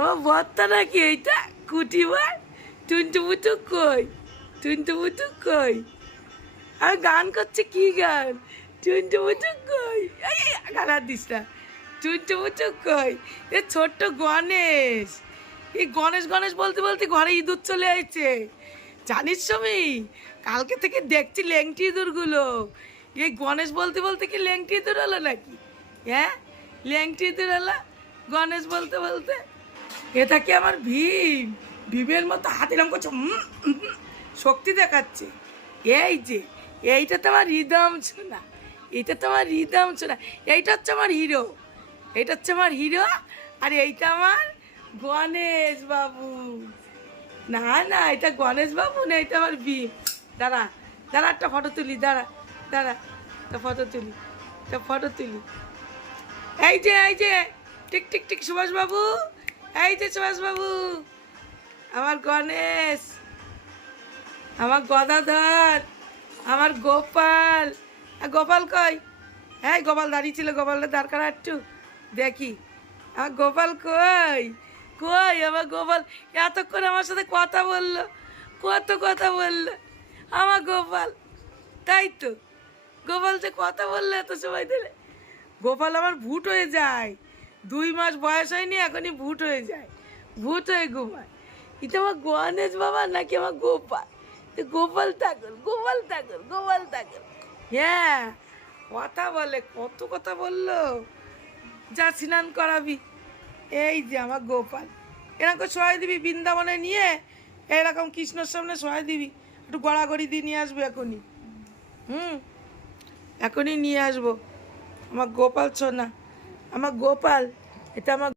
আমার বর্তা নাকি এইটা কুটিবার টুনটু বুটু কই, টুনটু বুটু কই, আর গান করছে কি গান, টুনটু বুটু কই, গান আর দিস না, টুনটু বুটু কই। এ ছোট্ট গণেশ, এই গণেশ গণেশ বলতে বলতে ঘরে ইঁদুর চলে আসছে জানিস তুমি, কালকে থেকে দেখছি লেংটি ইঁদুরগুলো। এই গণেশ বলতে বলতে কি লেংটি ইঁদুর হলো নাকি? হ্যাঁ, লেংটি ইঁদুর হলো গণেশ বলতে বলতে। এটা কি আমার ভীম? ভীমের মতো হাত এরকম করছে, শক্তি দেখাচ্ছে। এই যে এইটা তো আমার হৃদম শোনা, এটা তো আমার হৃদম শোনা, এইটা হচ্ছে আমার হিরো, এইটা হচ্ছে আমার হিরো। আর এইটা আমার গণেশ বাবু। না না, এটা গণেশ বাবু না, এটা আমার ভীম। দাঁড়া দাঁড়া, একটা ফটো তুলি, দাঁড়া দাঁড়া, একটা ফটো তুলি, একটা ফটো তুলি। এই যে এই যে, টিক টিক টিক, সুভাষ বাবু, এই যে সুভাষ বাবু, আমার গণেশ, আমার গদাধর, আমার গোপাল। গোপাল কই? হ্যাঁ, গোপাল দাঁড়িয়ে ছিল, গোপালটা দাঁড় করা একটু দেখি। আমার গোপাল কই? কই আমার গোপাল? এতক্ষণ আমার সাথে কথা বললো, কত কথা বললো আমার গোপাল। তাই তো, গোপাল যে কথা বললো এত সময় ধরে। গোপাল আমার ভূত হয়ে যায়, 2 মাস বয়স হয়নি এখনই ভূত হয়ে যায়, ভূত হয়ে ঘুমায়। এটা আমার গণেশ বাবা নাকি আমার গোপাল? গোপাল ঠাকুর, গোপাল ঠাকুর, গোপাল ঠাকুর। হ্যাঁ, কথা বলে, কত কথা বললো। যা স্নান করাবি। এই যে আমার গোপাল, এরকম সহায় দিবি বৃন্দাবনে নিয়ে, এরকম কৃষ্ণর সামনে সহায় দিবি, একটু গড়াগড়ি দিয়ে নিয়ে আসবে এখনই। এখনই নিয়ে আসবো। আমার গোপাল সোনা, আমার গোপাল, এটা আমার